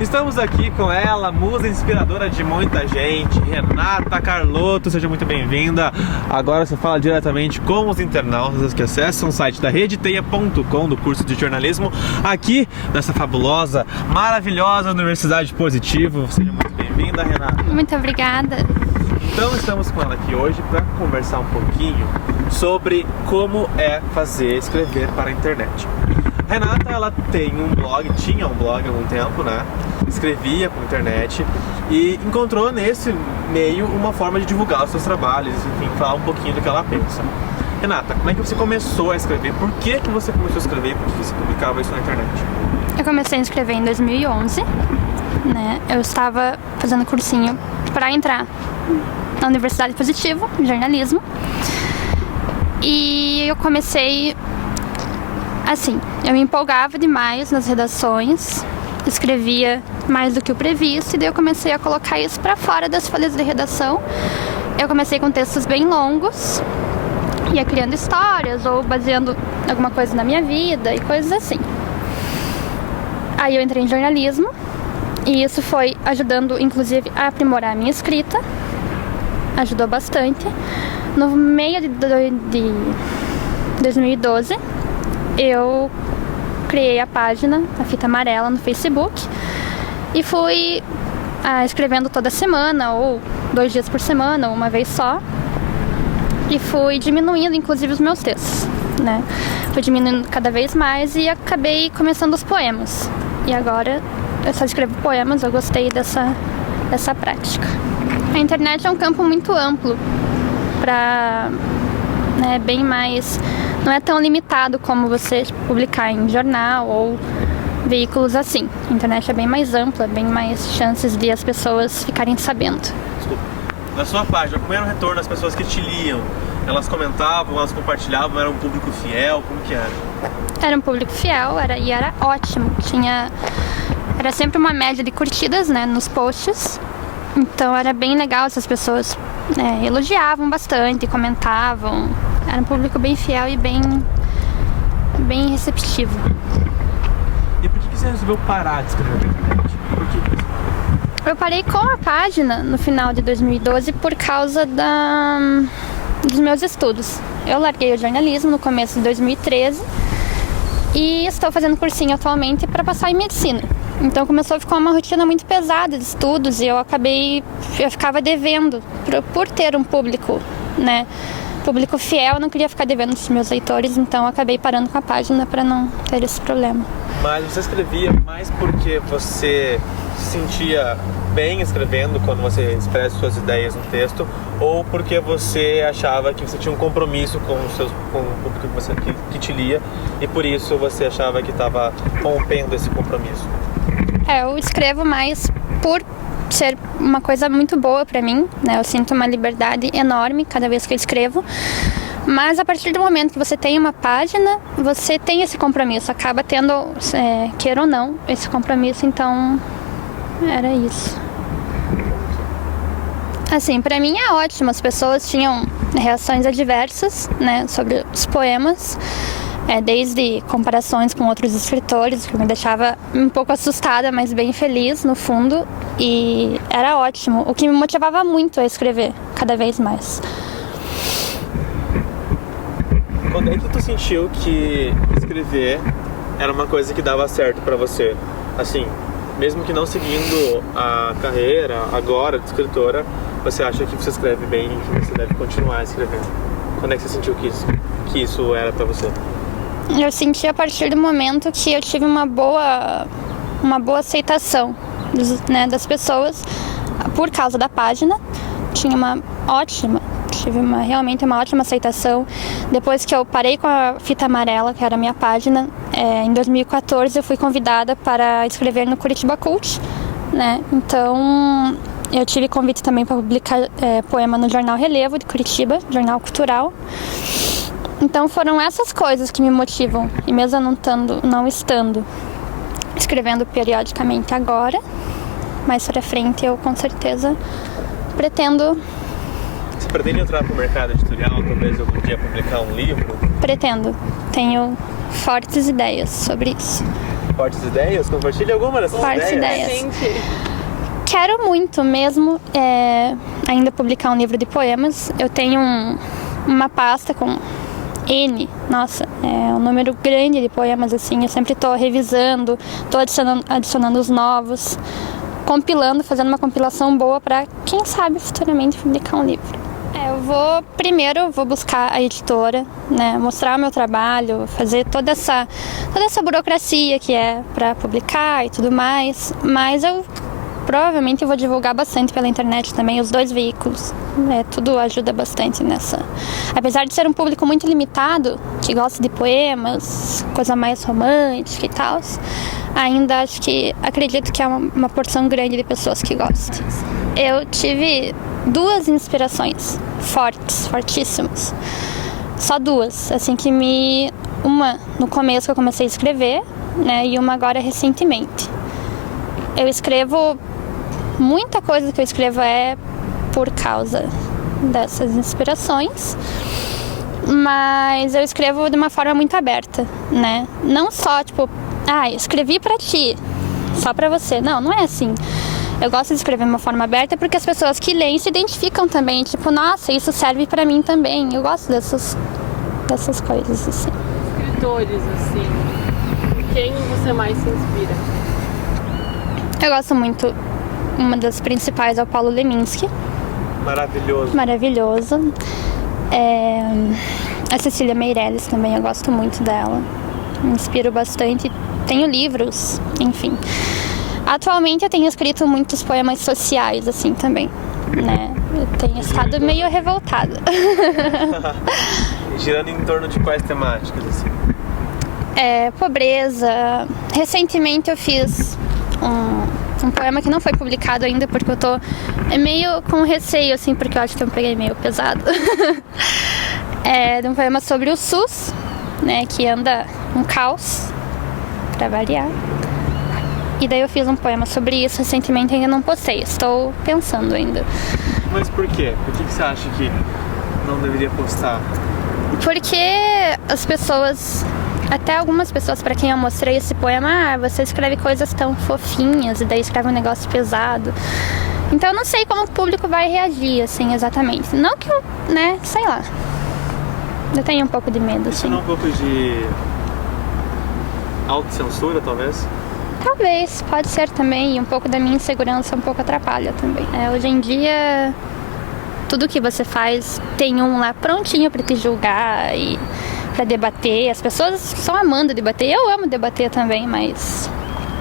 Estamos aqui com ela, musa inspiradora de muita gente, Renata Carlotto, seja muito bem-vinda. Agora você fala diretamente com os internautas que acessam o site da redeteia.com, do curso de jornalismo, aqui nessa fabulosa, maravilhosa Universidade Positivo. Seja muito bem-vinda, Renata. Muito obrigada. Então estamos com ela aqui hoje para conversar um pouquinho sobre como é escrever para a internet. A Renata, ela tem um blog, tinha um blog há algum tempo, né? Escrevia para a internet e encontrou nesse meio uma forma de divulgar os seus trabalhos, enfim, falar um pouquinho do que ela pensa. Renata, como é que você começou a escrever? Por que você começou a escrever? Por que você publicava isso na internet? Eu comecei a escrever em 2011, né? Eu estava fazendo cursinho para entrar na Universidade Positivo, em jornalismo. E eu comecei assim, eu me empolgava demais nas redações, escrevia mais do que o previsto, e daí eu comecei a colocar isso para fora das folhas de redação. Eu comecei com textos bem longos, ia criando histórias ou baseando alguma coisa na minha vida e coisas assim. Aí eu entrei em jornalismo e isso foi ajudando, inclusive, a aprimorar a minha escrita. Ajudou bastante. No meio de 2012, eu criei a página, a Fita Amarela, no Facebook e fui escrevendo toda semana, ou 2 dias por semana, ou uma vez só. E fui diminuindo, inclusive, os meus textos, né? Fui diminuindo cada vez mais e acabei começando os poemas. E agora eu só escrevo poemas, eu gostei dessa prática. A internet é um campo muito amplo para, né, bem mais... Não é tão limitado como você publicar em jornal ou veículos assim. A internet é bem mais ampla, bem mais chances de as pessoas ficarem sabendo. Desculpa. Na sua página, como era o retorno das pessoas que te liam? Elas comentavam, elas compartilhavam, era um público fiel? Como que era? Era um público fiel, e era ótimo. Era sempre uma média de curtidas, né, nos posts. Então era bem legal, essas pessoas elogiavam bastante, comentavam. Era um público bem fiel e bem receptivo. E por que você resolveu parar de escrever na internet? Por que? Eu parei com a página no final de 2012 por causa dos meus estudos. Eu larguei o jornalismo no começo de 2013 e estou fazendo cursinho atualmente para passar em medicina. Então começou a ficar uma rotina muito pesada de estudos e eu ficava devendo por ter um público, né? Público fiel, eu não queria ficar devendo dos meus leitores, então eu acabei parando com a página para não ter esse problema. Mas você escrevia mais porque você se sentia bem escrevendo quando você expressa suas ideias no texto, ou porque você achava que você tinha um compromisso com o público que te lia e por isso você achava que estava rompendo esse compromisso? Eu escrevo mais por ser uma coisa muito boa pra mim, né? Eu sinto uma liberdade enorme cada vez que eu escrevo, mas a partir do momento que você tem uma página, você tem esse compromisso, acaba tendo, queira ou não, esse compromisso, então era isso. Assim, pra mim é ótimo, as pessoas tinham reações adversas, né, sobre os poemas, desde comparações com outros escritores, que me deixava um pouco assustada, mas bem feliz no fundo, e era ótimo, o que me motivava muito a escrever, cada vez mais. Quando é que tu sentiu que escrever era uma coisa que dava certo pra você? Assim, mesmo que não seguindo a carreira agora de escritora, você acha que você escreve bem e que você deve continuar escrevendo? Quando é que você sentiu que isso era pra você? Eu senti a partir do momento que eu tive uma boa aceitação das pessoas por causa da página. Tive realmente uma ótima aceitação. Depois que eu parei com a Fita Amarela, que era a minha página, em 2014 eu fui convidada para escrever no Curitiba Cult, né? Então eu tive convite também para publicar poema no Jornal Relevo de Curitiba, jornal cultural. Então foram essas coisas que me motivam, e mesmo não estando escrevendo periodicamente agora, mais pra frente eu com certeza pretendo... Você pretende entrar pro mercado editorial, talvez algum dia publicar um livro? Pretendo, tenho fortes ideias sobre isso. fortes ideias? Compartilha alguma dessas Fortes ideias. Gente, Quero muito mesmo ainda publicar um livro de poemas. Eu tenho uma pasta com um número grande de poemas, assim. Eu sempre tô revisando, tô adicionando os novos, compilando, fazendo uma compilação boa para, quem sabe, futuramente publicar um livro. Eu vou buscar a editora, né, mostrar o meu trabalho, fazer toda essa burocracia que é para publicar e tudo mais, mas eu provavelmente vou divulgar bastante pela internet também, os 2 veículos, tudo ajuda bastante nessa. Apesar de ser um público muito limitado, que gosta de poemas, coisa mais romântica e tal, ainda acredito que é uma porção grande de pessoas que gostam. Eu tive 2 inspirações fortíssimas. Só 2, assim, uma no começo que eu comecei a escrever, né, e uma agora recentemente. Eu escrevo, muita coisa que eu escrevo é por causa dessas inspirações, mas eu escrevo de uma forma muito aberta, né? Não só, tipo, escrevi pra ti, só pra você. Não é assim. Eu gosto de escrever de uma forma aberta porque as pessoas que leem se identificam também. Tipo, nossa, isso serve pra mim também. Eu gosto dessas coisas, assim. escritores, assim, quem você mais se inspira? Eu gosto muito, uma das principais é o Paulo Leminski. Maravilhoso. A Cecília Meirelles também, eu gosto muito dela. Me inspiro bastante. Tenho livros, enfim. Atualmente eu tenho escrito muitos poemas sociais, assim, também, né? Eu tenho estado meio revoltada. Girando em torno de quais temáticas, assim? Pobreza. Recentemente eu fiz um poema que não foi publicado ainda, porque eu tô meio com receio, assim, porque eu acho que eu peguei meio pesado. De um poema sobre o SUS, né, que anda um caos, pra variar. E daí eu fiz um poema sobre isso recentemente, ainda não postei, estou pensando ainda. Mas por quê? Por que você acha que não deveria postar? Porque as pessoas, até algumas pessoas para quem eu mostrei esse poema, você escreve coisas tão fofinhas e daí escreve um negócio pesado. Então eu não sei como o público vai reagir, assim, exatamente. Não que eu, né, sei lá. Eu tenho um pouco de medo, Isso assim. não é um pouco de autocensura, talvez? Talvez, pode ser também, e um pouco da minha insegurança um pouco atrapalha também. Hoje em dia, tudo que você faz tem um lá prontinho pra te julgar e pra debater. As pessoas estão amando debater, eu amo debater também, mas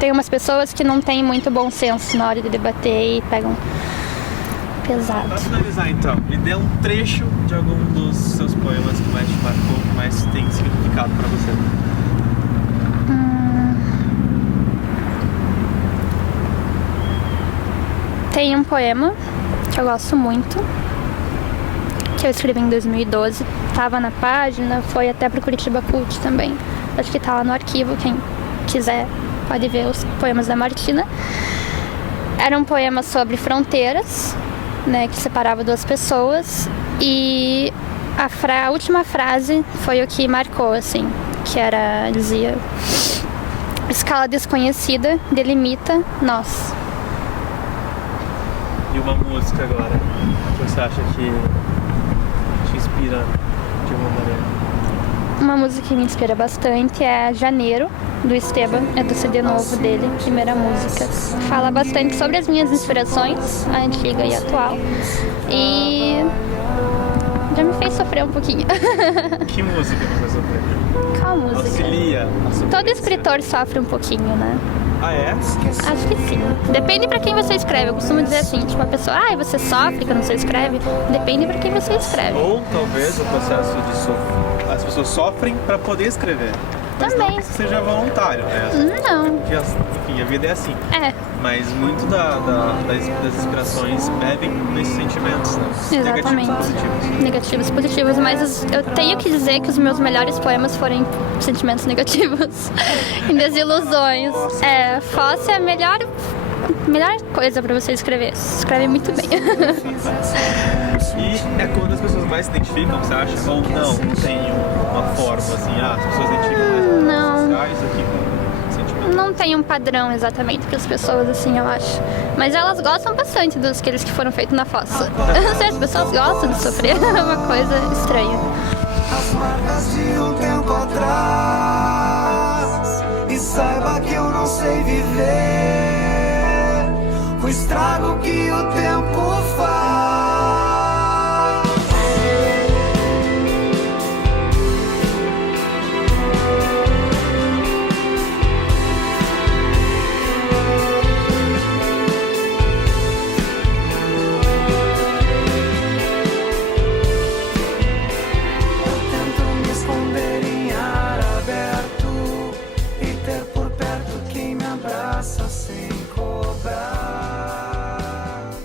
tem umas pessoas que não têm muito bom senso na hora de debater e pegam pesado. Pra finalizar então, me dê um trecho de algum dos seus poemas que mais te marcou, que mais tem significado pra você. Tem um poema que eu gosto muito, que eu escrevi em 2012. Tava na página, foi até pro Curitiba Cult também. Acho que tá lá no arquivo, quem quiser pode ver os poemas da Martina. Era um poema sobre fronteiras, né, que separava duas pessoas. E a última frase foi o que marcou, assim, que dizia: escala desconhecida delimita nós. E uma música agora, que você acha que te inspira de alguma maneira? Uma música que me inspira bastante é Janeiro, do Esteban, é do CD novo dele, primeira música. Fala bastante sobre as minhas inspirações, a antiga e a atual. E já me fez sofrer um pouquinho. Que música me faz sofrer? Qual música? Auxilia. Todo escritor sofre um pouquinho, né? Ah, é? Acho que sim. Depende pra quem você escreve. Eu costumo dizer assim, tipo, a pessoa, você sofre quando você escreve. Depende pra quem você escreve. Ou talvez o processo de sofrer. As pessoas sofrem pra poder escrever. Mas Também. não que seja voluntário, né? Não. Porque, enfim, a vida é assim. Mas muito das inspirações bebem nesses sentimentos, né? Exatamente. Negativos, positivos. Mas eu tenho que dizer que os meus melhores poemas foram sentimentos negativos. Em desilusões. Fosse a melhor coisa pra você escrever. Escreve muito bem. E é quando as pessoas mais se identificam, você acha? Ou não? Tem uma forma assim, as pessoas identificam mais com Não. sociais aqui com sentimentos? não tem um padrão exatamente para as pessoas, assim, eu acho. Mas elas gostam bastante dos que foram feitos na fossa. Eu não sei, as pessoas gostam de sofrer, é uma coisa estranha. As marcas de um tempo atrás, e saiba que eu não sei viver o estrago que o tempo faz.